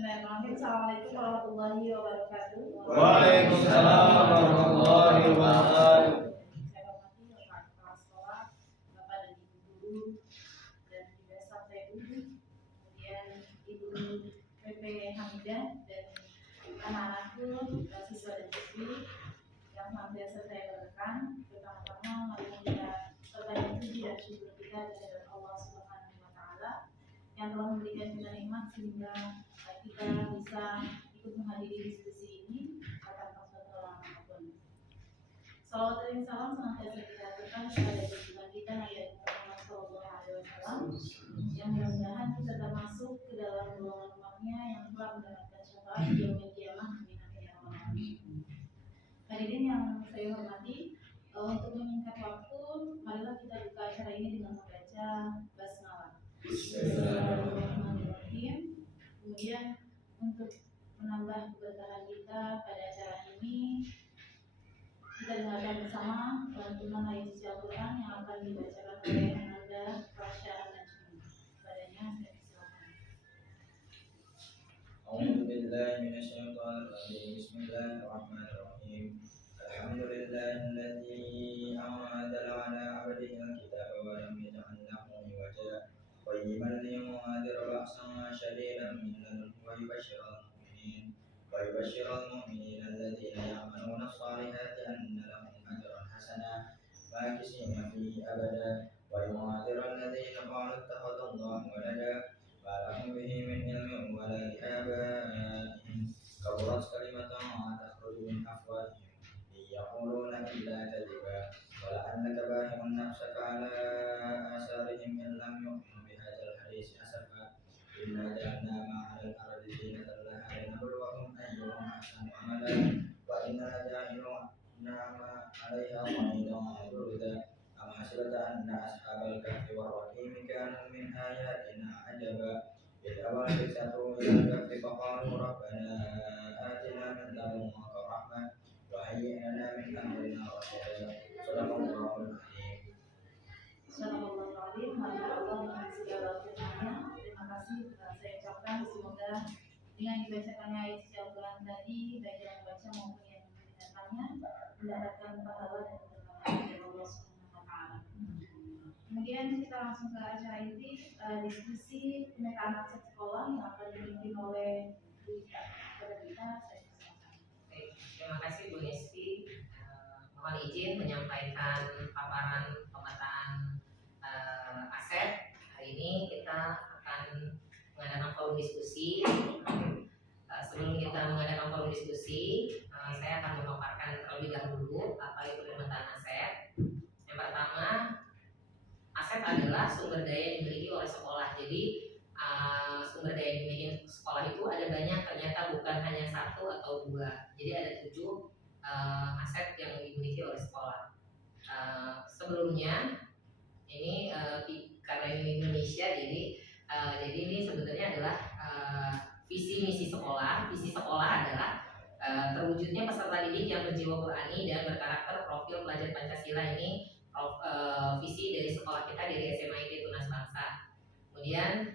Bismillahirrahmanirrahim. Assalamualaikum warahmatullahi wabarakatuh. Waalaikumsalam warahmatullahi wabarakatuh. Saya hormati Bapak Kepala Sekolah, Bapak dan Ibu Guru, dan juga staf saya Ibu, kemudian Ibu PP Hamidah dan anak-anakku, siswa dan siswi yang senantiasa saya banggakan. Pertama-tama mari kita berbanyak puji dan syukur kita kepada Allah Subhanahu wa Ta'ala yang telah memberikan kita nikmat sehingga kita bisa ikut menghadiri diskusi ini tanpa suatu halangan apapun. Salawat dan salam senantiasa kita aturkan kepada junjungan kita Nabi Muhammad SAW yang mudah-mudahan kita termasuk ke dalam golongan umatnya yang telah mendapatkan syafaat di yaumil qiyamah. Amin amin ya rabbal alamin. Hadirin yang saya hormati, untuk menyingkat waktu, marilah kita buka acara ini dengan membaca basmalah. Bismillahirrahmanirrahim. Kemudian untuk menambah keberkahan kita pada acara ini, kita dengarkan bersama lantunan ayat suci Al-Quran yang akan dibacakan oleh Ananda Rasya Najmi. Padanya saya silakan. A'udzu billahi minasyaitonir rajim. Bismillahirrahmanirrahim. Alhamdulillahilladzi anzala 'ala 'abdihi al-kitaba wa lam yaj'al lahu 'iwaja. Qayyiman liyunzira ba'san shadidan min ladunhu wa yubashshiral mu'minina alladhina ya'maluna as-salihati anna lahum ajran hasana makithina fihi abada wa yunzira alladhina qalu ittakhadha Allahu walada ma lahum bihi min ilmin wa la li'abaihim kaburat kalimatan takhruju min afwahihim yaquluna illa kadhiba wa la'annaka bahi'un nafsaka 'ala asarihim in lam yu'minu bihadzal hadits asafa inna ja'alna ma'al ardi zinatan laha linabluwahum ayyuhum ahsanu amala wa inna ja'alna ma 'alaiha qa'idan burda am hasibta anna ashabal kahfi war raqim kanu min ayatina ajaba idh awal biksatu ila kahfi faqalu rabbana atina min ladunka rahmah wa hayyi' lana min amrina rashada. Sadaqallahul azim. Assalamualaikum warahmatullahi wabarakatuh. Dengan segala firman-Nya, terima kasih saya ucapkan semoga dengan dibacakannya ayat suci Al-Quran tadi, baik yang membaca maupun yang mendengarkannya, mendapatkan pahala dan keberkahan dari Allah Subhanahu wa Ta'ala. Kemudian kita langsung ke acara inti, diskusi pemetaan aset sekolah yang akan dipimpin oleh Bu Ita. Kepada kita, saya silakan. Baik, terima kasih Bu Nesti. Mohon izin menyampaikan paparan pemetaan aset. Hari ini kita akan mengadakan forum diskusi. Sebelum kita mengadakan forum diskusi, saya akan memaparkan terlebih dahulu apa itu pemetaan aset. Yang pertama, aset adalah sumber daya yang dimiliki oleh sekolah. Jadi sumber daya yang dimiliki sekolah itu ada banyak, ternyata bukan hanya satu atau dua. Jadi ada 7 aset yang dimiliki oleh sekolah. Sebelumnya ini karena ini Indonesia, jadi ini sebenarnya adalah visi misi sekolah. Visi sekolah adalah terwujudnya peserta didik yang berjiwa Qurani dan berkarakter profil pelajar Pancasila. Ini visi dari sekolah kita, dari SMIT Tunas Bangsa. Kemudian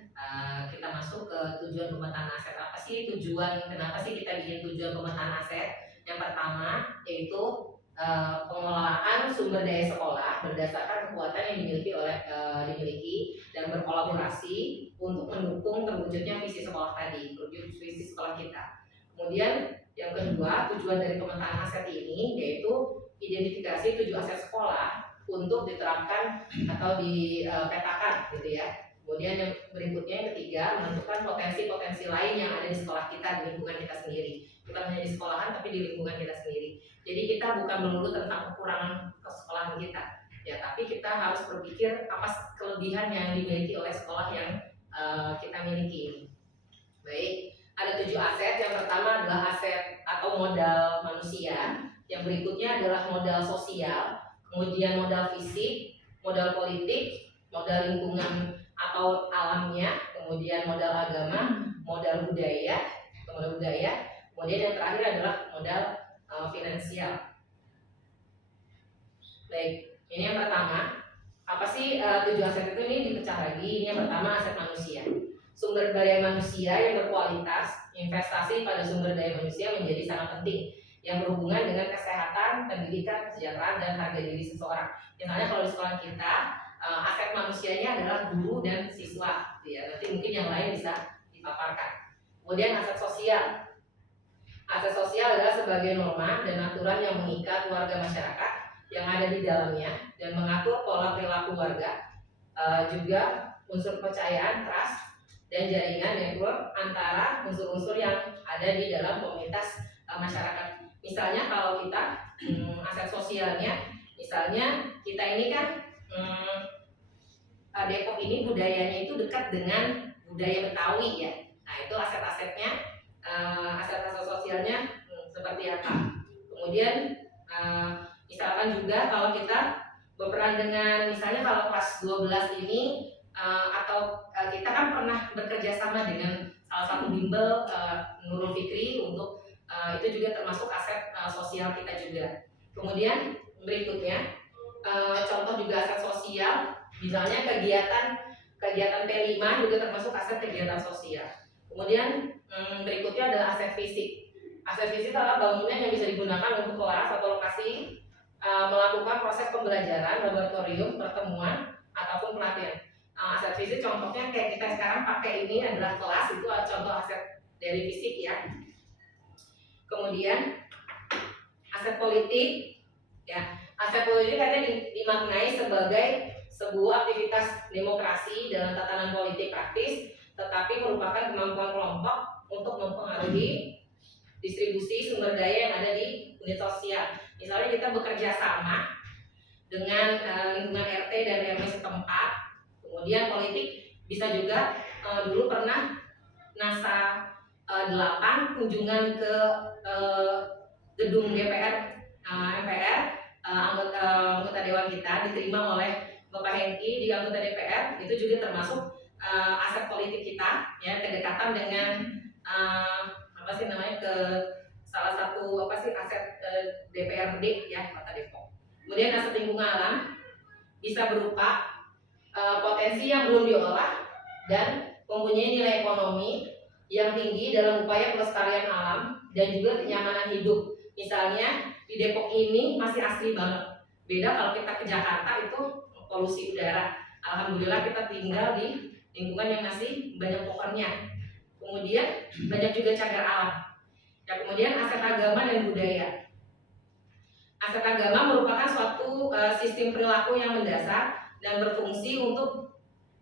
kita masuk ke tujuan pemetaan aset. Apa sih tujuan? Kenapa sih kita bikin tujuan pemetaan aset? Yang pertama yaitu pengelolaan sumber daya sekolah berdasarkan kekuatan yang dimiliki dan berkolaborasi untuk mendukung terwujudnya visi sekolah tadi, visi sekolah kita. Kemudian yang kedua, tujuan dari pemetaan aset ini yaitu identifikasi 7 aset sekolah untuk diterapkan atau dipetakan gitu ya. Kemudian yang berikutnya, yang ketiga, menentukan potensi-potensi lain yang ada di sekolah kita, di lingkungan kita sendiri. Bukan hanya di sekolahan, tapi di lingkungan kita sendiri. Jadi kita bukan melulu tentang kekurangan sekolahan kita, ya, tapi kita harus berpikir apa kelebihan yang dimiliki oleh sekolah yang kita miliki. Baik, ada 7 aset. Yang pertama adalah aset atau modal manusia. Yang berikutnya adalah modal sosial, kemudian modal fisik, modal politik, modal lingkungan atau alamnya, kemudian modal agama, modal budaya, kemudian yang terakhir adalah modal finansial. Baik, ini yang pertama. Apa sih 7 aset itu? Ini dipecah lagi. Ini yang pertama aset manusia. sumber daya manusia yang berkualitas. Investasi pada sumber daya manusia menjadi sangat penting yang berhubungan dengan kesehatan, pendidikan, kesejahteraan, dan harga diri seseorang. Misalnya kalau di sekolah kita, aset manusianya adalah guru dan siswa, ya. Nanti mungkin yang lain bisa dipaparkan. Kemudian aset sosial. Aset sosial adalah sebagai norma dan aturan yang mengikat warga masyarakat yang ada di dalamnya dan mengatur pola perilaku warga, juga unsur kepercayaan, trust, dan jaringan network antara unsur-unsur yang ada di dalam komunitas masyarakat. Misalnya kalau kita aset sosialnya, misalnya kita ini kan Depok ini budayanya itu dekat dengan budaya Betawi ya. Nah itu aset-asetnya, aset-aset sosialnya seperti apa. Kemudian misalkan juga kalau kita berperan dengan, misalnya kalau kelas 12 ini atau kita kan pernah bekerja sama dengan salah satu bimbel Nurul Fikri untuk itu juga termasuk aset sosial kita juga. Kemudian berikutnya contoh juga aset sosial, misalnya kegiatan P5 juga termasuk aset kegiatan sosial. Kemudian berikutnya adalah aset fisik. Aset fisik adalah bangunan yang bisa digunakan untuk kelas atau lokasi melakukan proses pembelajaran, laboratorium, pertemuan, ataupun pelatihan. Aset fisik contohnya kayak kita sekarang pakai ini adalah kelas, itu contoh aset dari fisik ya. Kemudian aset politik ya. Aset politik katanya dimaknai sebagai sebuah aktivitas demokrasi dalam tatanan politik praktis, tetapi merupakan kemampuan kelompok untuk mempengaruhi distribusi sumber daya yang ada di unit sosial. Misalnya kita bekerja sama dengan lingkungan RT dan RW setempat. Kemudian politik bisa juga dulu pernah NASA 8 kunjungan ke gedung DPR MPR, anggota dewan kita diterima oleh Bapak Hengki di anggota DPR, itu juga termasuk aset politik kita ya, kedekatan dengan ke salah satu aset DPRD ya Kota Depok. Kemudian aset lingkungan alam bisa berupa potensi yang belum diolah dan mempunyai nilai ekonomi yang tinggi dalam upaya pelestarian alam dan juga kenyamanan hidup. Misalnya di Depok ini masih asli banget. Beda kalau kita ke Jakarta itu polusi udara. Alhamdulillah kita tinggal di lingkungan yang masih banyak pohonnya. Kemudian banyak juga cagar alam. Ya, kemudian aset agama dan budaya. Aset agama merupakan suatu sistem perilaku yang mendasar dan berfungsi untuk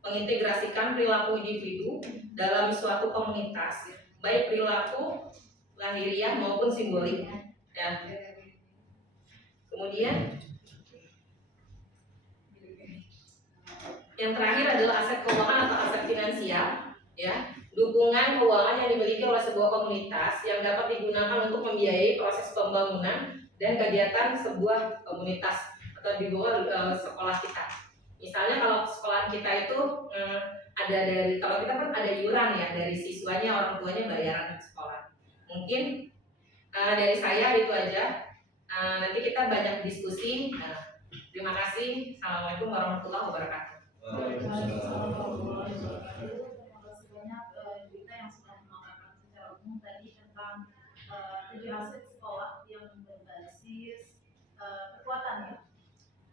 mengintegrasikan perilaku individu dalam suatu komunitas, baik perilaku lahiriah maupun simbolik. Ya. Kemudian yang terakhir adalah aset keuangan atau aset finansial, ya. Dukungan keuangan yang dimiliki oleh sebuah komunitas yang dapat digunakan untuk membiayai proses pembangunan dan kegiatan sebuah komunitas atau di bawah sekolah kita. Misalnya kalau sekolah kita itu ada dari, kalau kita kan ada iuran ya dari siswanya, orang tuanya bayaran sekolah. Mungkin dari saya itu aja. Nanti kita banyak diskusi. Terima kasih. Assalamualaikum warahmatullahi wabarakatuh. Kita yang sudah mengatakan secara umum tadi tentang 7 aset sekolah yang berbasis kekuatan ya.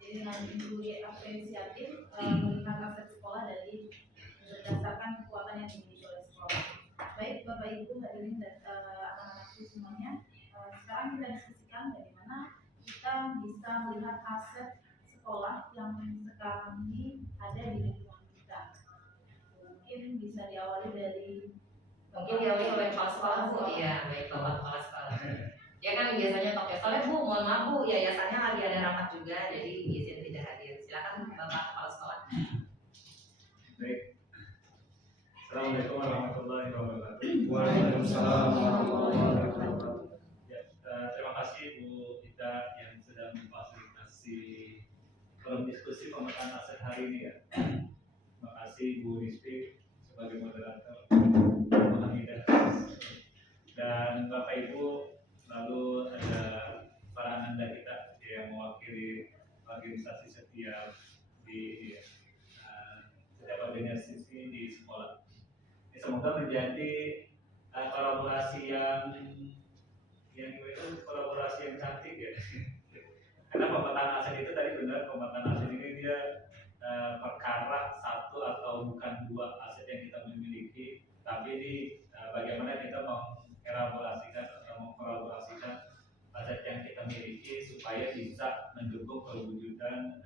Jadi dengan inklusi apresiatif melihat aset sekolah dari berdasarkan kekuatan yang dimiliki oleh sekolah. Baik Bapak Ibu hadirin dan anak-anakku semuanya, sekarang kita diskusikan bagaimana kita bisa melihat aset sekolah yang sekarang ini ada di lingkungan kita. Mungkin bisa diawali dari oleh kepala sekolah Bu. Iya, baik Bapak kepala sekolah. Ya kan biasanya pakai soalnya Bu, mohon maaf Bu, yayasannya lagi ada rapat juga, jadi izin tidak hadir. Silakan Bapak kepala sekolah. Baik. Assalamualaikum warahmatullahi wabarakatuh. Waalaikumsalam warahmatullahi wabarakatuh. Ya, terima kasih Bu Ita yang sudah memfasilitasi forum diskusi pemetaan aset hari ini ya. Terima kasih Bu Rizky sebagai moderator, Bu Hamidah, dan Bapak Ibu, lalu ada para ananda kita yang mewakili organisasi setiap di setiap organisasi di sekolah. Ini semoga menjadi kolaborasi yang kolaborasi yang cantik ya. Karena pemetaan aset itu tadi benar, pemetaan aset ini dia perkara satu atau bukan dua aset yang kita miliki, tapi ini bagaimana kita mengelaborasikan atau mengkolaborasikan aset yang kita miliki supaya bisa mendukung perwujudan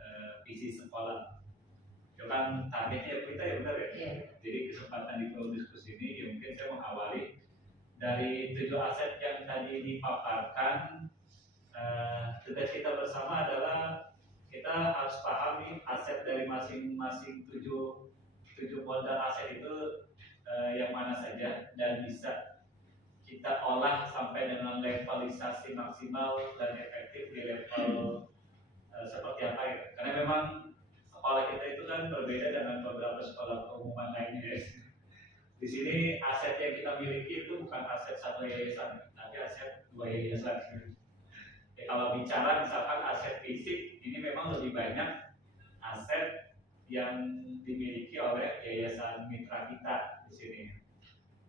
visi sekolah. Itu kan targetnya kita ya benar ya. Yeah. Jadi kesempatan di forum diskusi ini ya mungkin saya mengawali dari 7 aset yang tadi dipaparkan. Tugas kita bersama adalah kita harus pahami aset dari masing-masing 7 modal aset itu yang mana saja dan bisa kita olah sampai dengan levelisasi maksimal dan efektif di level seperti apa ya. Karena memang sekolah kita itu kan berbeda dengan beberapa sekolah keumuman lainnya. Di sini aset yang kita miliki itu bukan aset satu yayasan, tapi aset 2 yayasan. Ya, kalau bicara misalkan aset fisik, ini memang lebih banyak aset yang dimiliki oleh yayasan mitra kita di sini.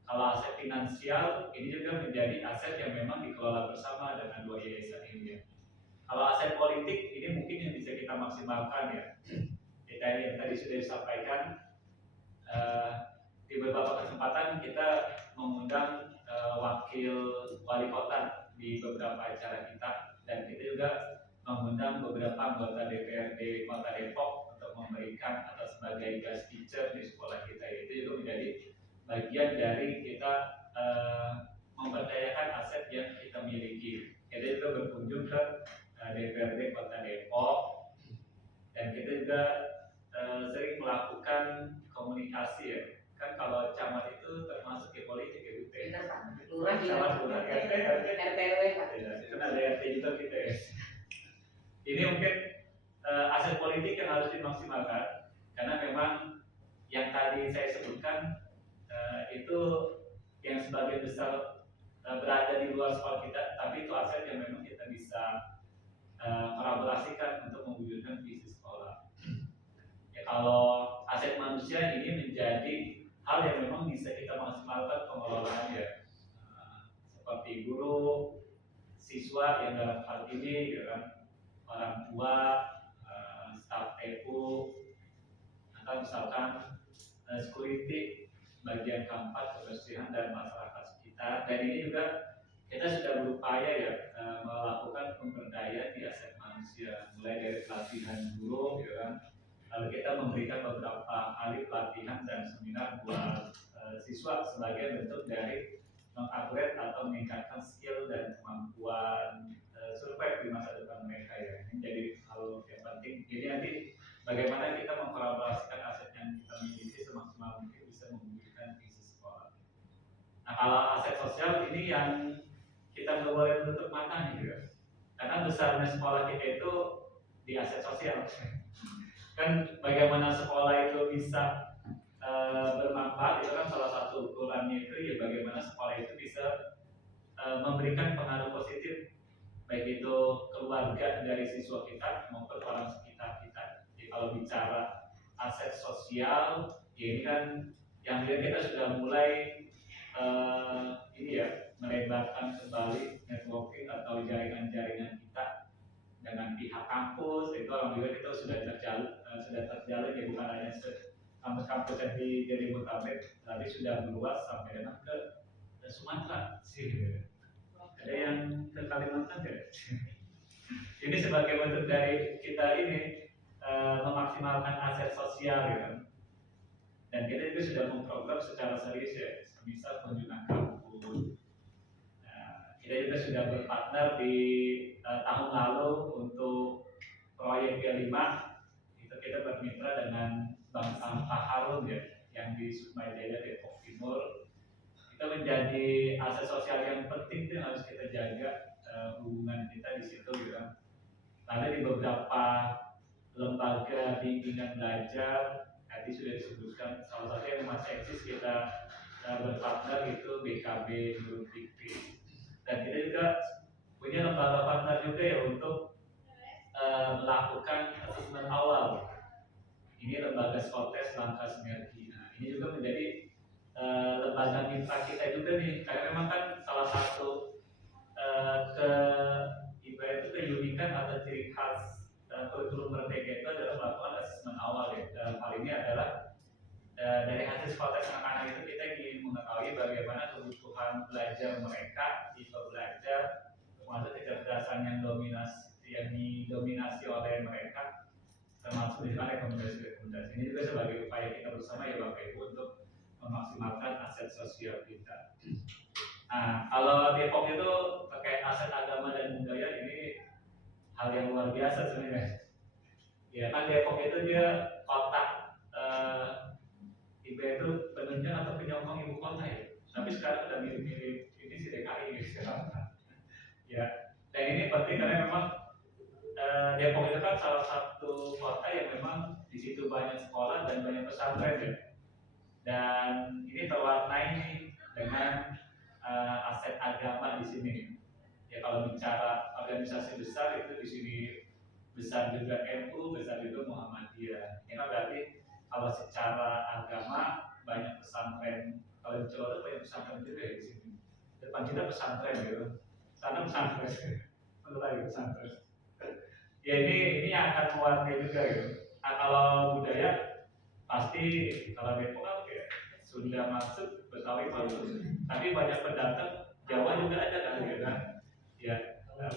Kalau aset finansial, ini juga menjadi aset yang memang dikelola bersama dengan 2 yayasan ini. Kalau aset politik, ini mungkin yang bisa kita maksimalkan ya. Kita yang tadi sudah disampaikan, di beberapa kesempatan kita mengundang wakil wali kota di beberapa acara kita, dan kita juga mengundang beberapa anggota DPRD Kota Depok untuk memberikan atau sebagai guest teacher di sekolah kita. Itu juga menjadi bagian dari kita memberdayakan aset yang kita miliki. Kita juga berkunjung ke DPRD Kota Depok, dan kita juga sering melakukan komunikasi ya. Kan kalau camat itu termasuk ke politik ya Bu Teh. Lurah Camat, lurah, RT, RTW. Ya, itu ada RT juga kita ya. Ini mungkin aset politik yang harus dimaksimalkan, karena memang yang tadi saya sebutkan itu yang sebagian besar berada di luar sekolah kita, tapi itu aset yang memang kita bisa kolaborasikan untuk mewujudkan visi sekolah. Ya, kalau aset manusia ini menjadi hal yang memang bisa kita maksimalkan pengelolaannya, seperti guru, siswa yang dalam hal ini ya kan, orang tua, staf TU, atau misalkan security, bagian keempat kebersihan dan masyarakat sekitar. Dan ini juga kita sudah berupaya ya melakukan pemberdayaan di aset manusia, mulai dari pelatihan guru, ya kan. Lalu kita memberikan beberapa kali pelatihan dan seminar buat siswa sebagai bentuk dari mengupgrade atau meningkatkan skill dan kemampuan survei di masa depan mereka ya. Ini jadi hal yang penting. Jadi nanti bagaimana kita mengkolaborasikan aset yang kita miliki semaksimal mungkin bisa mewujudkan visi sekolah. Nah, kalau aset sosial ini yang kita nggak boleh menutup mata nih ya. Karena besarnya sekolah kita itu di aset sosial. Kan bagaimana sekolah itu bisa bermanfaat, itu kan salah satu ukurannya itu ya bagaimana sekolah itu bisa memberikan pengaruh positif baik itu keluarga dari siswa kita maupun orang sekitar kita. Jadi kalau bicara aset sosial, ya ini kan yang kita sudah mulai ini ya melebarkan kembali networking atau jaringan-jaringan kita dengan pihak kampus. Itu alhamdulillah kita sudah terjalin ya, bukan hanya kampus-kampus yang di Jabodetabek, tapi sudah meluas sampai dengan ke Sumatera sih. Ada yang ke Kalimantan ya. Ini sebagai bentuk dari kita ini memaksimalkan aset sosial ya kan. Dan kita juga sudah memprogram secara serius ya, misal kunjungan kampus. Kita juga sudah berpartner di tahun lalu untuk proyek P5. Itu kita bermitra dengan Bank Sampah Harum ya, yang di Sukma Jaya Depok Timur. Itu menjadi aset sosial yang penting yang harus kita jaga hubungan kita di situ ya. Lalu di beberapa lembaga bimbingan belajar tadi sudah disebutkan, salah satu yang masih eksis kita berpartner itu BKB Guru Fikri. Dan kita juga punya lembaga partner juga ya untuk melakukan asesmen awal. Ini lembaga Skotes Langkah Sinergi. Nah, ini juga menjadi lembaga mitra kita juga nih, karena memang kan salah satu ibarat itu keunikan atau ciri khas kurikulum Merdeka itu adalah melakukan asesmen awal ya. Dalam hal ini adalah dari hasil psikotes anak-anak itu kita ingin mengetahui bagaimana kebutuhan belajar mereka, tipe belajar, termasuk kecerdasan yang didominasi oleh mereka, termasuk misalnya rekomendasi-rekomendasi. Ini juga sebagai upaya kita bersama ya Bapak Ibu untuk memaksimalkan aset sosial kita. Nah, kalau Depok itu terkait aset agama dan budaya ini hal yang luar biasa sebenarnya. Ya kan Depok itu dia kota itu penunjang atau penyokong ibu kota ya. Tapi sekarang udah mirip-mirip ini si DKI gitu. Ya, dan ini penting karena memang Depok itu kan salah satu kota yang memang di situ banyak sekolah dan banyak pesantren ya. Dan ini terwarnai dengan aset agama di sini. Ya kalau bicara organisasi besar itu di sini besar juga NU, besar juga Muhammadiyah. Ini berarti kalau secara agama banyak pesantren. Kalau di Cilodok banyak pesantren juga ya di sini. Depan kita pesantren gitu. Sana pesantren. Satu lagi pesantren. Ya ini akan mewarnai juga gitu. Nah, kalau budaya pasti kalau Depok kan kayak Sunda masuk, Betawi masuk. Tapi banyak pendatang Jawa juga ada kan gitu kan. Ya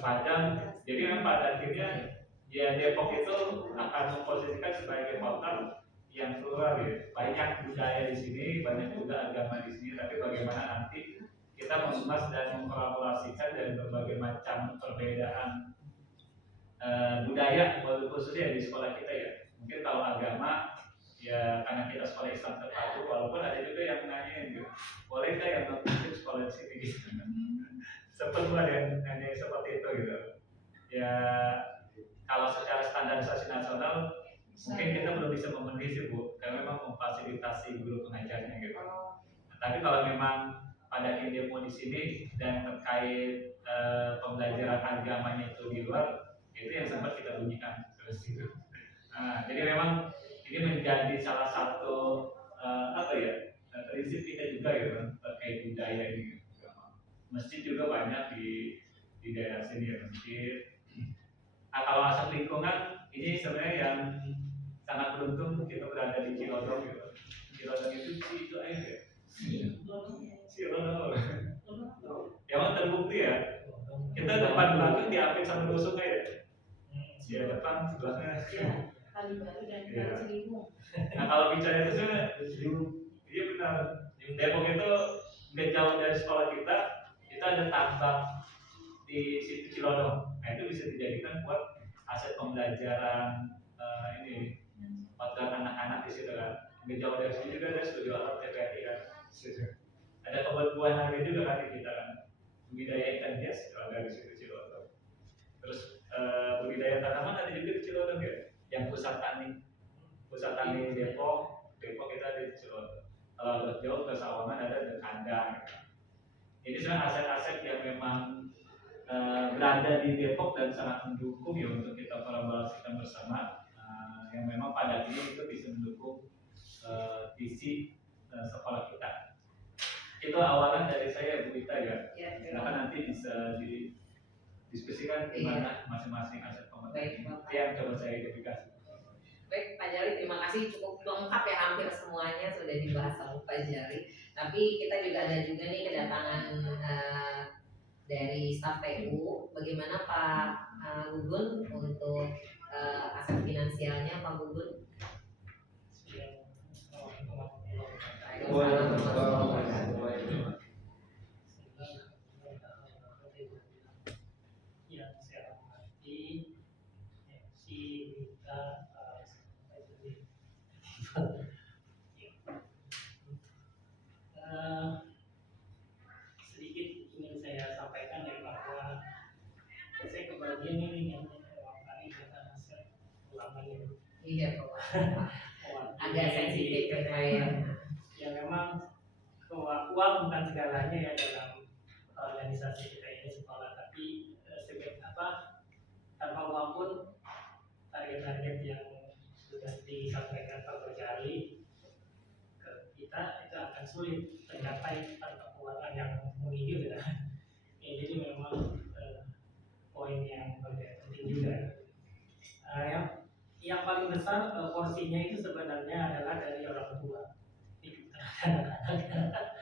Padang. Jadi memang pada akhirnya ya Depok itu akan memposisikan sebagai kota yang plural ya. Banyak budaya di sini, banyak juga agama di sini. Tapi bagaimana nanti kita mengemas dan mengkolaborasikan dari berbagai macam perbedaan budaya, khususnya di sekolah kita ya. Mungkin kalau agama ya karena kita sekolah Islam terpadu, walaupun ada juga yang nanyain gitu, boleh nggak yang non-muslim sekolah di sini gitu. Sempat ada yang nanya seperti itu gitu. Ya kalau secara standarisasi nasional mungkin kita belum bisa memenuhi sih Bu, karena memang memfasilitasi guru pengajarnya gitu. Nah, tapi kalau memang pada dia mau di sini dan terkait pembelajaran agamanya itu di luar, itu yang sempat kita bunyikan terus gitu. Nah, jadi memang ini menjadi salah satu prinsip kita juga gitu terkait budaya ini. Masjid juga banyak di daerah sini ya masjid. Nah, kalau aspek lingkungan ini sebenarnya yang sangat beruntung kita berada di Cilodong gitu. Cilodong itu air ya. Cilodong. Yang terbukti ya. Kita depan belakang diapit sama dua sungai ya. Ya depan sebelahnya. Kali Baru dan Kali Ciliwung. Nah kalau bicara itu sebenarnya iya benar. Depok itu nggak jauh dari sekolah kita ada tambang di situ Cilodong. Nah itu bisa dijadikan buat aset pembelajaran ini buat anak-anak di situ kan. Nggak jauh dari situ juga ada studio alam TPRI kan. Ada kebun buah naga juga kan di kita kan. Budidaya ikan hias kalau dari situ Cilodong. Terus budidaya tanaman ada juga di Cilodong ya. Yang pusat tani Depok kita ada di Cilodong. Kalau agak jauh ke Sawangan ada di kandang. Ini sebenarnya aset-aset yang memang berada di Depok dan sangat mendukung ya untuk kita kolaborasikan bersama. Yang memang pada akhirnya itu bisa mendukung visi sekolah kita. Itu awalan dari saya Bu Ita ya. Silakan nanti bisa didiskusikan di mana masing-masing aset kompetensi yang coba saya identifikasi. Baik Pak Jari, terima kasih, cukup lengkap ya, hampir semuanya sudah dibahas sama Pak Jari. Tapi kita juga ada juga nih kedatangan dari staf PU. Bagaimana Pak Gugun untuk aset finansialnya Pak Gugun? Yang saya hormati si Wita sedikit ingin saya sampaikan ya bahwa saya kebagian ini yang mewakili data aset keuangan ini. Iya Pak. Agak sensitif ya Pak ya. Ya memang uang bukan segalanya ya dalam organisasi kita ini sekolah, tapi tanpa uang pun target-target yang sudah disampaikan Pak Berjali ke kita itu akan sulit tercapai tanpa keuangan yang menggigil ya. Ya, jadi memang poin yang penting juga. Yang paling besar porsinya itu sebenarnya adalah dari orang tua. Anak-anak.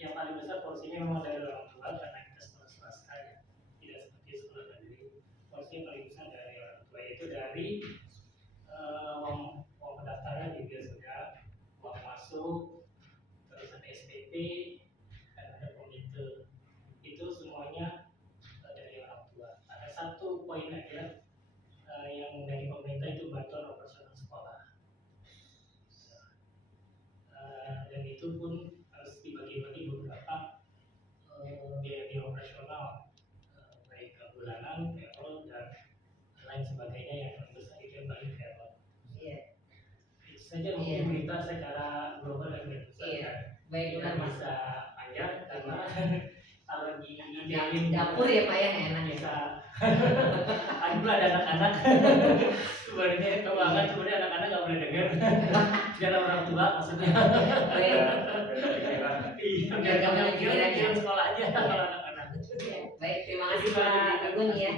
Yang paling besar porsinya memang dari orang tua karena kita sekolah swasta ya, tidak seperti sekolah negeri. Porsi yang paling besar dari orang tua itu dari uang pendaftaran juga sudah, uang masuk, terus ada SPP, dan ada komite. Itu semuanya dari orang tua. Ada satu poin aja yang dari pemerintah itu bantuan operasional sekolah. Dan itu pun harus dibagi-bagi beberapa biaya operasional, baik bulanan, payroll, dan lain sebagainya yang besar itu yang paling payroll. Iya. Itu saja mungkin berita secara global dan besar. Iya. Baik, Tidak Mas. bisa panjang karena kalau di Dapur ya Pak ya, nggak enak ya. bisa. Lagi pula ada anak-anak. Sebenarnya keuangan sebenarnya anak-anak nggak boleh dengar. Biar orang tua maksudnya. Baik. Iya, Biar kamu kira pikirannya. sekolah aja kalau anak-anak. Baik, terima kasih Pak Agun ya.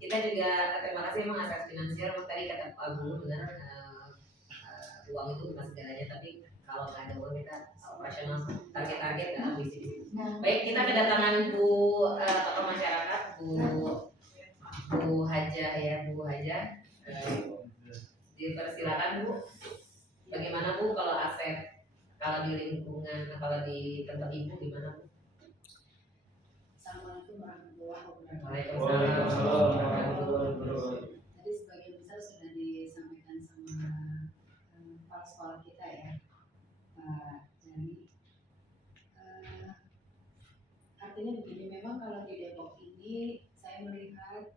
Kita juga terima kasih emang aset finansial. Tadi kata Pak Agun benar, uang itu bukan segalanya, tapi kalau nggak ada uang kita operasional target-target dan ambisi. Baik, kita kedatangan Bu tokoh masyarakat, Bu Hajah ya, Bu Hajah. Dipersilakan Bu. Bagaimana Bu kalau aset, kalau di lingkungan, kalau di tempat Ibu gimana Bu? Assalamualaikum warahmatullahi wabarakatuh. Waalaikumsalam warahmatullahi wabarakatuh. Tadi sebagian besar sudah disampaikan sama kepala sekolah kita ya, Pak Jani. Artinya begini, memang kalau di Depok ini saya melihat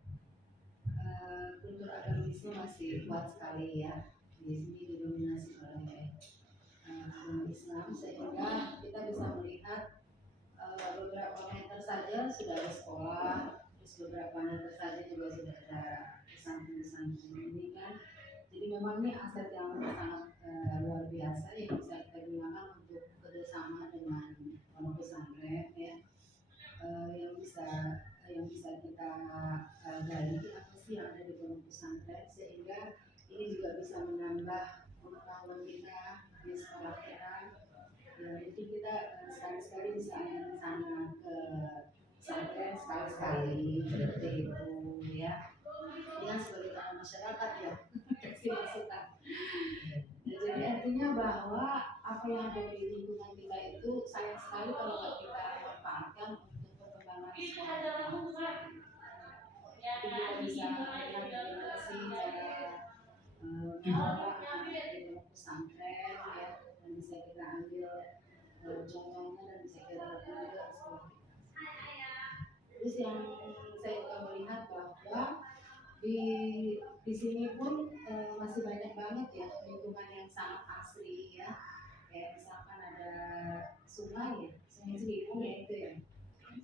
kultur agamisme masih kuat sekali ya. Di sini didominasi oleh agama Islam, sehingga kita bisa melihat beberapa meter saja sudah ada sekolah, terus beberapa meter saja juga sudah ada pesantren-pesantren ini kan. Jadi memang ini aset yang sangat luar biasa yang bisa kita gunakan untuk kerjasama dengan pondok pesantren ya, yang bisa kita gali apa sih yang ada di pondok pesantren, sehingga ini juga bisa menambah pengetahuan kita di sekolah kita. Ya, itu kita sekali-sekali bisa angkat sana ke pesantren sekali-sekali seperti itu ya. Ini kan sebagai tanah masyarakat ya, kasih masukan. Jadi artinya bahwa apa yang ada di lingkungan kita itu sayang sekali kalau nggak kita manfaatkan untuk perkembangan sekolah. Jadi kita bisa melihat bagaimana sih cara di pesantren ya, dan bisa kita ambil contohnya dan bisa kita terapkan juga di sekolah kita. Terus yang saya juga melihat bahwa di sini pun masih banyak banget ya lingkungan yang sangat asri ya, kayak misalkan ada sungai ya, Sungai Ciliwung ya itu ya,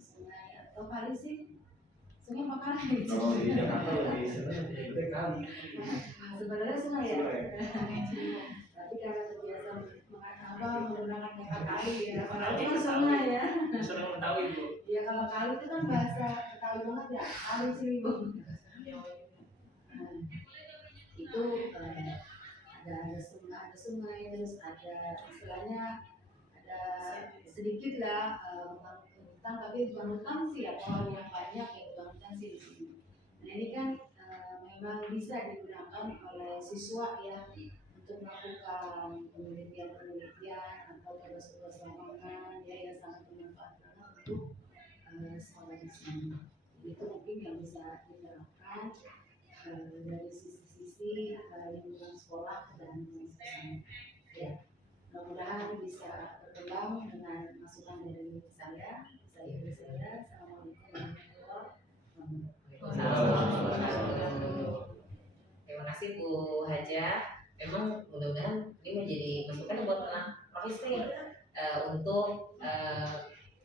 sungai atau kali sih, sungai apa kali? Kalau di Jakarta lebih sering itu kali. Sebenarnya sungai ya, tapi karena terbiasa menggunakan kata kali ya, padahal itu kan sungai ya. Sudah mengetahui Bu. Ya kalau kali itu kan bahasa Betawi banget ya, Kali Ciliwung. Itu ada sungai, terus ada istilahnya ada sedikit lah hutan, tapi bukan hutan sih ya, pohon yang banyak ya, bukan hutan sih di sini. Nah ini kan memang bisa digunakan oleh siswa ya untuk melakukan penelitian atau tugas-tugas lapangan ya yang sangat bermanfaat banget untuk sekolah di sini. Itu mungkin yang bisa diterapkan dari sisi-sisi lingkungan sekolah dan pesantren. Ya, mudah-mudahan bisa berkembang dengan masukan dari saya. Assalamualaikum warahmatullahi wabarakatuh. Terima kasih Bu Haja. Memang mudah-mudahan ini menjadi masukan buat profesi untuk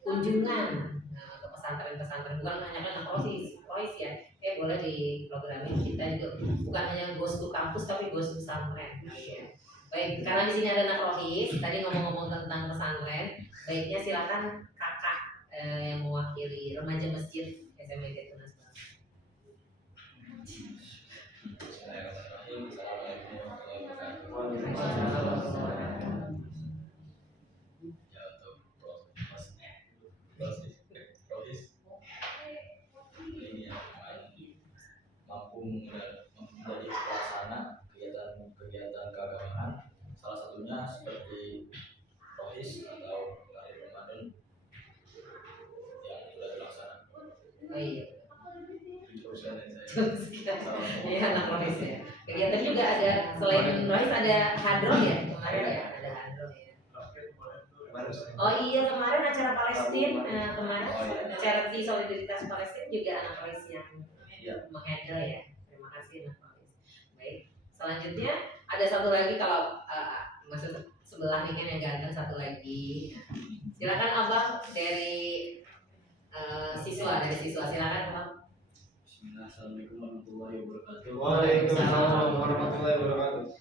kunjungan ke pesantren-pesantren, bukan hanya kan prois ya. Boleh di programin kita juga, bukan hanya ghost to kampus tapi ghost to pesantren. Ya. Baik, karena di sini ada anak rohis, tadi ngomong-ngomong tentang pesantren, baiknya silakan kakak yang mewakili remaja masjid SMPT Tunas Bangsa. Bismillahirrahmanirrahim. Assalamualaikum warahmatullahi wabarakatuh. Ya, untuk Rohis ini mampu menjadi pelaksana kegiatan keagamaan, salah satunya seperti Rohis atau hari Ramadan yang sudah dilaksanakan. Oh iya. Jurusan saya. Iya, anak rohis ya. Kegiatan juga ada, selain rohis ada hadroh ya kemarin ya, ada hadroh ya. Oh iya, kemarin acara Palestina, kemarin charity solidaritas Palestina juga anak rohis yang menghandle ya. Terima kasih anak rohis. Baik, selanjutnya ada satu lagi kalau maksud sebelah nih kan yang ganteng satu lagi. Silakan abang dari siswa silakan abang. Assalamualaikum warahmatullahi wabarakatuh. Waalaikumsalam warahmatullahi wabarakatuh.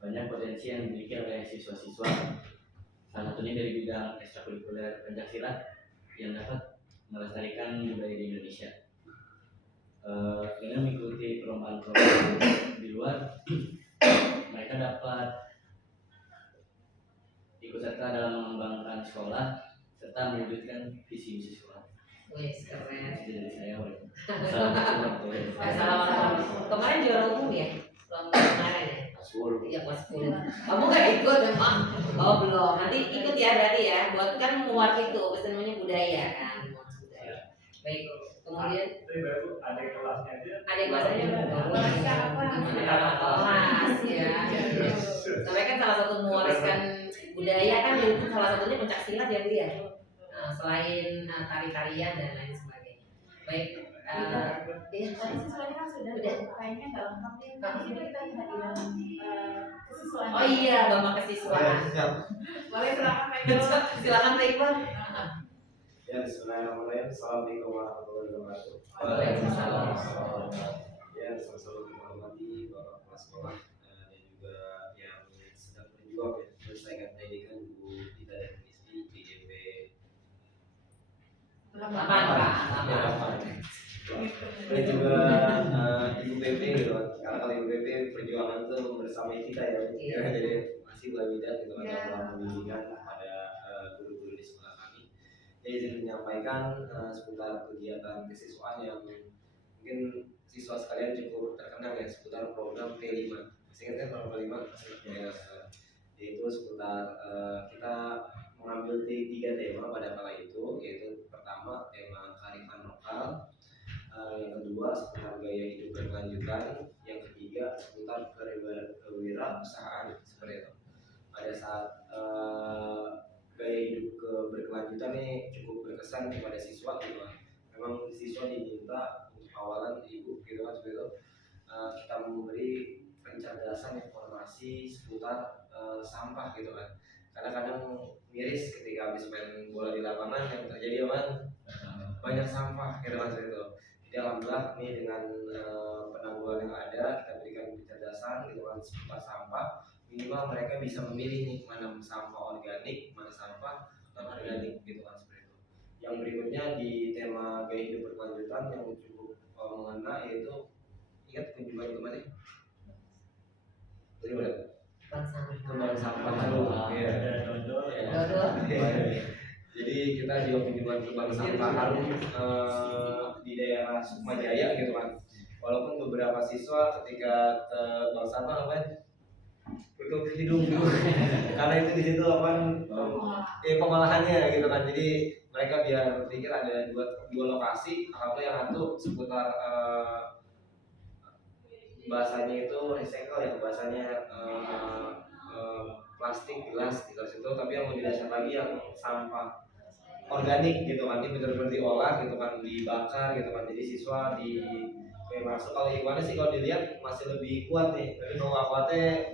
Banyak potensi yang dimiliki oleh siswa-siswa, salah satunya dari bidang ekstrakurikuler pencaksilat yang dapat melestarikan budaya di Indonesia. Dengan mengikuti perlombaan-perlombaan di luar, mereka dapat ikut serta dalam mengembangkan sekolah serta mewujudkan visi misi sekolah. Wes keren. Dari saya, Assalamualaikum. Assalamualaikum. Kemarin juara umum ya? Lomba kemarin ya? Iya kelas 10. Kamu gak ikut memang? Oh belum. Nanti ikut ya berarti ya. Buat kan muat itu, namanya budaya kan, muat budaya. Baik. Kemudian ada kelasnya aja. ada kelasnya gimana kelas ya? Sampai kan salah satu mewariskan budaya kan itu salah satunya pencaksilat ya Bu ya. Selain tari-tarian dan lain sebagainya. Baik. Tadi siswanya kan sudah kayaknya nggak lengkap nih. Di sini kita kehadiran kesiswaan. Oh iya, Bapak kesiswaan. Boleh silakan Pak Iqbal. Silakan Pak Iqbal. Ya, bismillahirrahmanirrahim. Assalamualaikum warahmatullahi wabarakatuh. Waalaikumsalam. Ya, sama-sama kita hormati Bapak Kepala Sekolah dan juga yang sedang berjuang ya menyelesaikan pendidikan Bu Ida dan Misti PGP 8 Pak. dan juga Ibu PP gitu kan. Karena kalau Ibu PP perjuangan tuh bersama kita ya. Iya. Jadi masih belajar gitu kan Iya. dalam pendidikan pada guru-guru di sekolah kami. Saya izin menyampaikan seputar kegiatan kesiswaan yang mungkin siswa sekalian cukup terkenal ya seputar program P5. Masih ingat kan program P5? Ya, yaitu seputar kita mengambil 3 tema pada kala itu, yaitu pertama tema kearifan lokal, yang kedua seputar gaya hidup berkelanjutan, yang ketiga seputar kewirausahaan seperti itu. Pada saat gaya hidup berkelanjutan ini cukup berkesan kepada siswa gitu kan. Memang siswa diminta untuk awalan ibu gitu kan seperti itu, kita memberi pencerdasan informasi seputar sampah gitu kan. Kadang-kadang miris ketika habis main bola di lapangan yang terjadi apa? Banyak sampah gitu kan seperti itu. Jadi alhamdulillah nih dengan penanggulangan yang ada kita berikan pencerdasan gitu kan seputar sampah. Minimal mereka bisa memilih nih mana sampah organik, mana sampah non organik gitu kan seperti itu. Yang berikutnya di tema gaya hidup berkelanjutan yang cukup mengena yaitu ingat kunjungan kemana? Tadi mana? Kembang sampah harum. Iya. Dodol. Jadi kita juga kunjungan ke bank sampah harum di daerah Sukmajaya gitu kan. Walaupun beberapa siswa ketika ke bank sampah apa? Tutup hidung gitu. Karena itu di situ apa? Pengolahannya gitu kan. Jadi mereka biar berpikir ada dua lokasi. Alhamdulillah yang satu seputar bahasanya itu recycle ya, bahasanya plastik, gelas di situ. Tapi yang lebih dasar lagi yang sampah organik gitu kan, ini benar-benar diolah gitu kan, dibakar gitu kan. Jadi siswa masuk kalau Ikhwannya sih kalau dilihat masih lebih kuat nih, tapi kalau akuatnya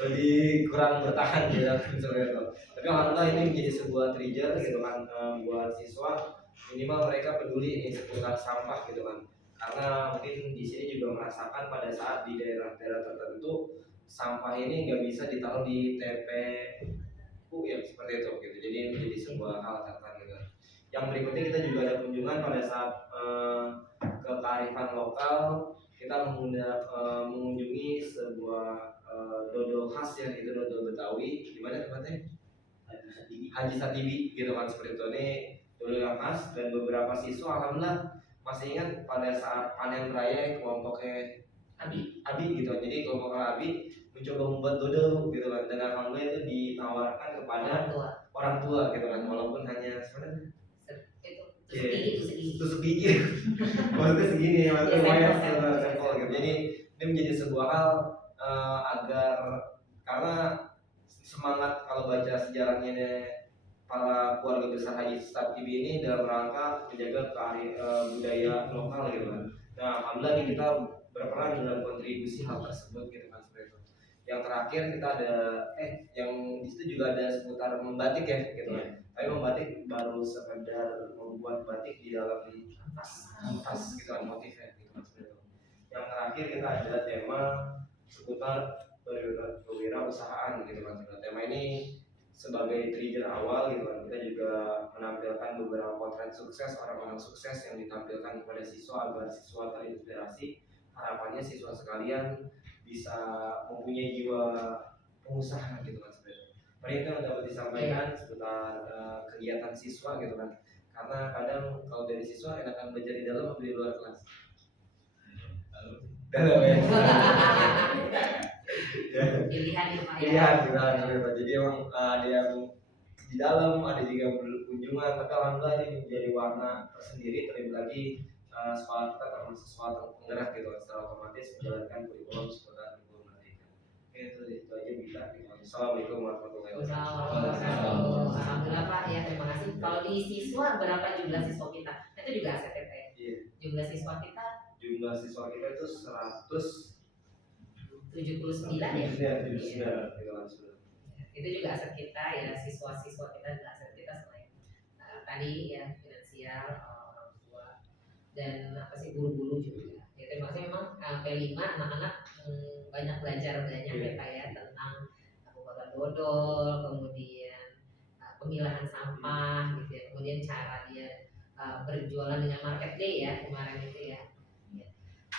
lebih kurang bertahan gitu kan seperti itu. Tapi alhamdulillah ini menjadi sebuah trigger gitu kan buat siswa, minimal mereka peduli ini seputar sampah gitu kan. karena mungkin di sini juga merasakan pada saat di daerah-daerah tertentu sampah ini nggak bisa ditaruh di TPU ya seperti itu gitu. Jadi ini menjadi sebuah hal catatan gitu. Yang berikutnya kita juga ada kunjungan pada saat ke kearifan lokal, kita mengunjungi sebuah dodol khas yang itu dodol Betawi. Di mana tempatnya? Haji Satibi gitu kan, seperti itu. Ini dodol yang khas dan beberapa siswa alhamdulillah masih ingat pada saat panen raya kelompoknya Abi gitu. Jadi kelompok Abi mencoba membuat dodol gitu kan, dan alhamdulillah itu ditawarkan kepada orang tua gitu kan, walaupun hanya sebenarnya tusuk gigi maksudnya segini, maksudnya lumayan sampel gitu. Jadi ini menjadi sebuah hal agar, karena semangat kalau baca sejarahnya para keluarga besar Haji Satibi ini dalam rangka menjaga budaya lokal gitu kan. Nah alhamdulillah nih kita berperan dalam kontribusi hal tersebut gitu kan, seperti itu. Yang terakhir kita ada yang di situ juga ada seputar membatik ya gitu kan. Tapi membatik baru sekedar membuat batik di dalam tas gitu kan, motifnya gitu kan, seperti itu. Yang terakhir kita ada tema seputar berwirausahaan gitu kan. Tema ini sebagai trigger awal gitu kan, kita juga menampilkan beberapa potret sukses orang-orang sukses yang ditampilkan kepada siswa agar siswa terinspirasi. Harapannya siswa sekalian bisa mempunyai jiwa pengusaha gitu kan, sebenarnya. Paling itu yang dapat disampaikan seputar kegiatan siswa gitu kan. Karena kadang kalau dari siswa enakan belajar di dalam atau di luar kelas? Dalam ya. Pilihan ya Pak ya. Pilihan kita. Jadi emang ada yang di dalam, ada juga yang berkunjungan, tapi alhamdulillah ini menjadi warna tersendiri. Terlebih lagi sekolah kita termasuk sekolah penggerak gitu, secara otomatis menjalankan kurikulum seputar kurikulum merdeka. Itu aja bisa. Assalamualaikum warahmatullahi wabarakatuh. Alhamdulillah Pak ya, terima kasih. Kalau di siswa berapa jumlah siswa kita? Itu juga aset ya Pak ya? Iya. Jumlah siswa kita itu 79 ya? Iya. Itu juga aset kita ya, siswa-siswa kita juga aset kita selain tadi ya finansial, orang tua, dan guru-guru juga. Ya terima kasih. Memang P5 anak-anak banyak belajar banyak ya Pak ya, tentang pembuatan dodol, kemudian pemilahan sampah gitu ya, kemudian cara dia berjualan dengan market day ya kemarin itu ya.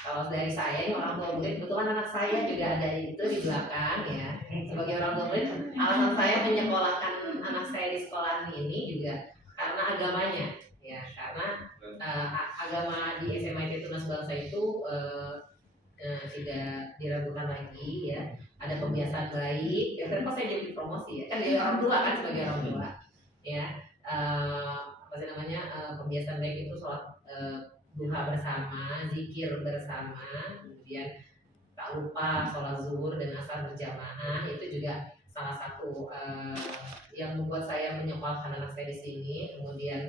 Kalau dari saya ini orang tua murid, kebetulan anak saya juga ada itu di belakang ya. Sebagai orang tua murid, alasan saya menyekolahkan anak saya di sekolah ini juga karena agamanya ya, karena agama di SMA Tunas Bangsa itu tidak diragukan lagi ya. Ada pembiasaan baik. Ya kenapa saya jadi promosi ya? Kan jadi orang tua kan, sebagai orang tua ya. Pembiasaan baik itu sholat duha bersama, zikir bersama, kemudian tak lupa sholat zuhur dan asar berjamaah. Itu juga salah satu yang membuat saya menyekolahkan anak saya di sini. Kemudian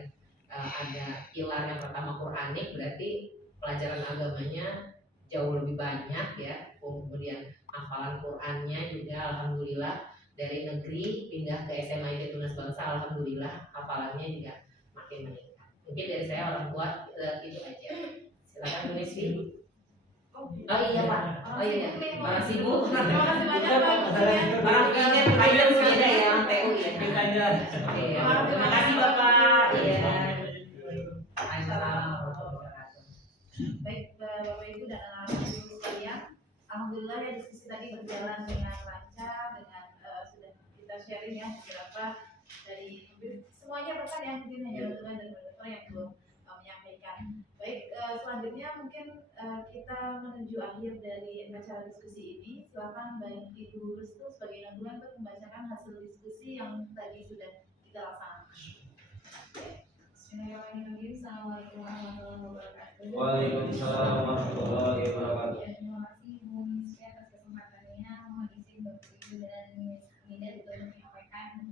ada pilar yang pertama Quranik, berarti pelajaran agamanya jauh lebih banyak ya. Kemudian hafalan Qurannya juga alhamdulillah dari negeri pindah ke SMA Tunas Bangsa, alhamdulillah hafalannya juga makin meningkat. Mungkin dari saya orang tua itu aja. Silakan Bu Nisfi. Oh iya Pak. Oh iya. Para sibuk. Terima kasih banyak Pak. Para pingin kalian sepeda ya, TU ya. Terima kasih Bapak. Iya. Baik Bapak Ibu dan anak-anak sekalian, alhamdulillah ya diskusi tadi berjalan dengan lancar, dengan sudah kita sharing ya beberapa dari semuanya, bahkan yang mungkin hanya teman dan moderator yang belum menyampaikan. Baik, selanjutnya mungkin kita menuju akhir dari acara diskusi ini. Silakan baik Ibu Restu sebagai yang untuk membacakan hasil diskusi yang tadi sudah kita laksanakan. Bismillahirrahmanirrahim. Assalamualaikum warahmatullahi wabarakatuh. Waalaikumsalam warahmatullahi wabarakatuh. Terima kasih Bu Nisfi atas kesempatannya. Mohon izin Bapak Ibu dan Mida untuk menyampaikan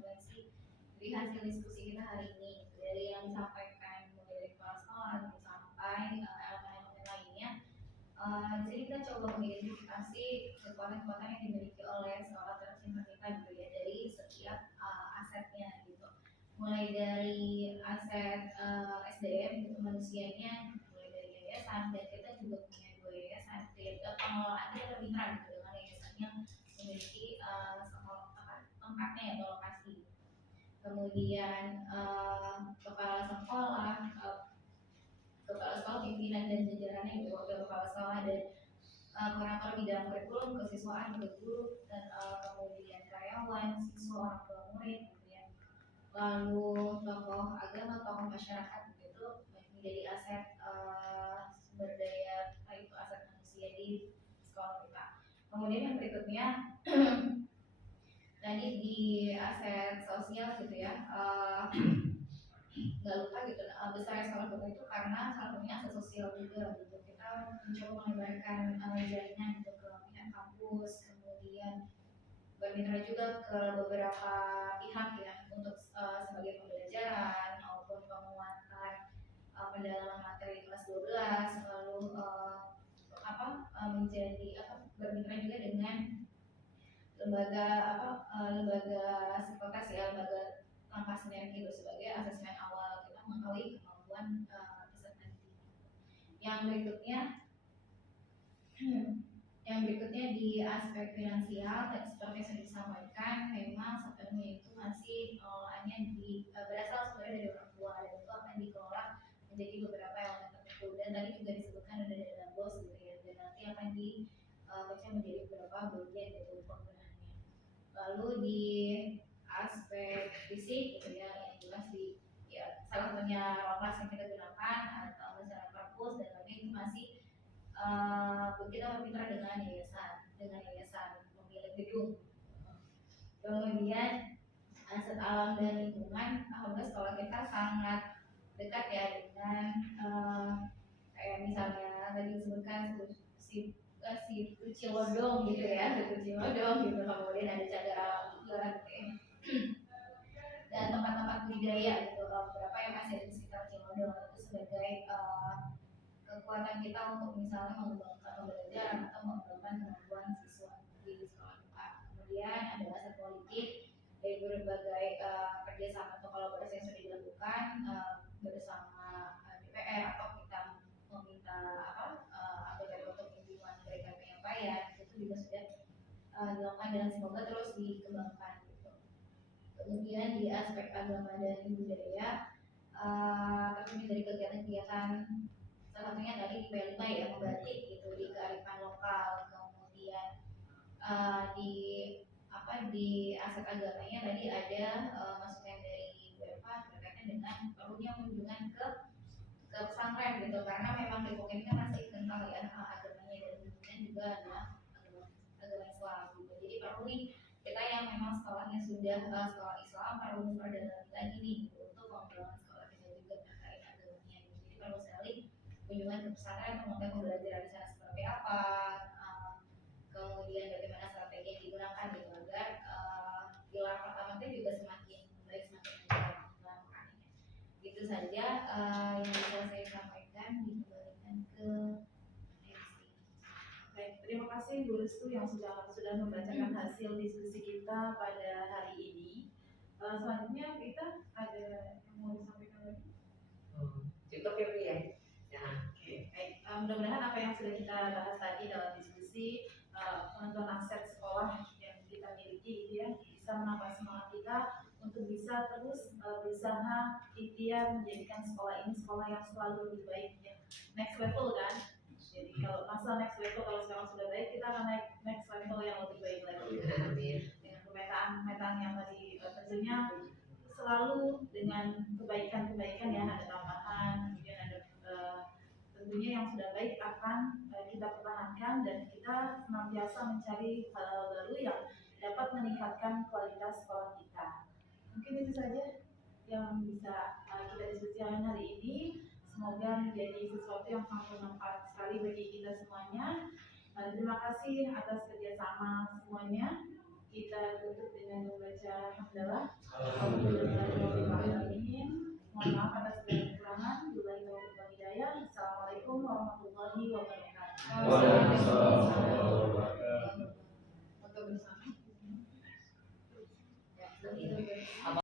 dari hasil diskusi kita hari ini, dari yang disampaikan mulai dari kepala sekolah sampai elemen-elemen lainnya. Di sini kita coba mengidentifikasi kekuatan-kekuatan yang dimiliki oleh sekolah tercinta kita gitu ya, dari setiap asetnya gitu. Mulai dari aset SDM gitu, manusianya, mulai dari yayasan, dan kita juga punya 2 yayasan. Pengelolaannya lebih mitra gitu dengan yayasan yang memiliki tempatnya atau lokasi. Kemudian kepala sekolah, pimpinan dan jajarannya gitu, wakil kepala sekolah dan koordinator bidang kurikulum, kesiswaan, guru dan kemudian karyawan, siswa, orang tua murid gitu ya. Lalu tokoh agama, tokoh masyarakat gitu menjadi aset sumber daya itu aset manusia di sekolah kita. Kemudian yang berikutnya tadi di aset sosial gitu ya, nggak lupa gitu besarnya sekolah kita itu karena salah satunya aset sosial juga gitu. Kita mencoba melebarkan jaringan gitu ke pihak kampus, kemudian bermitra juga ke beberapa pihak ya untuk sebagai pembelajaran maupun penguatan pendalaman materi kelas 12, lalu bermitra juga dengan lembaga psikotes ya, lembaga langkah sinergi itu sebagai asesmen awal kita mengetahui kemampuan peserta didik. Yang berikutnya di aspek finansial seperti yang sudah disampaikan, memang sepenuhnya itu masih pengelolaannya berasal sebenarnya dari orang tua dan itu akan dikelola menjadi beberapa elemen tertentu dan tadi juga disebutkan ada dana bos gitu ya, dan nanti akan dipecah menjadi beberapa bagian gitu penggunaannya. Lalu di aspek fisik gitu ya, yang jelas salah satunya ruang kelas yang kita gunakan atau misalnya perpus dan lainnya itu masih kita bermitra dengan yayasan pemilik gedung. Kemudian aset alam dan lingkungan, alhamdulillah sekolah kita sangat dekat ya dengan kayak misalnya tadi disebutkan si Cilodong gitu ya, Cilodong gitu, kemudian ada cagar alam juga gitu ya. Dan tempat-tempat budidaya gitu, beberapa yang masih ada di sekitar Cilodong itu sebagai kekuatan kita untuk misalnya mengembangkan pembelajaran atau mengembangkan kemampuan siswa di sekolah kita. Kemudian ada aset politik dari berbagai kerjasama atau kolaborasi yang sudah dilakukan bersama DPR atau kita meminta anggota untuk kunjungan memberikan penyampaian, itu juga sudah dilakukan dan semoga terus dikembangkan gitu. Kemudian di aspek agama dan budaya, tentunya dari kegiatan-kegiatan salah satunya tadi di P5 ya, membatik gitu di kearifan lokal. Kemudian di aset agamanya tadi ada masukan dari BEPA berkaitan dengan perlunya kunjungan ke pesantren gitu, karena memang Depok ini kan masih kental ya agamanya dan kemudian juga adalah agama Islam gitu. Jadi perlu nih kita yang memang sekolahnya sudah sekolah Islam perlu memperdalami lagi nih gitu, untuk pengembangan sekolah kita juga terkait agamanya gitu. Jadi perlu sekali kunjungan ke pesantren untuk mengetahui pembelajaran di sana seperti apa, kemudian bagaimana strategi yang digunakan gitu agar pilar pertama itu juga semakin baik, semakin baik. Itu saja yang bisa saya sampaikan, dikembalikan ke MC. Baik, terima kasih Bu Restu yang sudah membacakan hasil diskusi kita pada hari ini. Selanjutnya kita ada yang mau disampaikan lagi? Cukup ya Bu ya. Oke, baik. Mudah-mudahan apa yang sudah kita bahas tadi dalam diskusi penentuan aset sekolah yang kita miliki gitu ya, bisa menambah semangat kita untuk bisa terus berusaha ikhtiar menjadikan sekolah ini sekolah yang selalu lebih baik ya. Next level kan. Jadi kalau masa next level, kalau sekarang sudah baik, kita akan naik next level yang lebih baik lagi. Dengan pemetaan yang tadi tentunya selalu dengan kebaikan-kebaikan ya, ada tambahan, kemudian ada tentunya yang sudah baik akan kita pertahankan dan kita senantiasa mencari hal-hal baru yang dapat meningkatkan kualitas sekolah kita. Mungkin itu saja yang bisa kita diskusikan hari ini. Semoga menjadi sesuatu yang sangat bermanfaat sekali bagi kita semuanya. Terima kasih atas kerjasama semuanya. Kita tutup dengan membaca hamdalah. Alhamdulillahirobbilalamin. Mohon maaf atas segala kekurangan. Billahi taufiq wal hidayah. Assalamualaikum warahmatullahi wabarakatuh. Waalaikumsalam.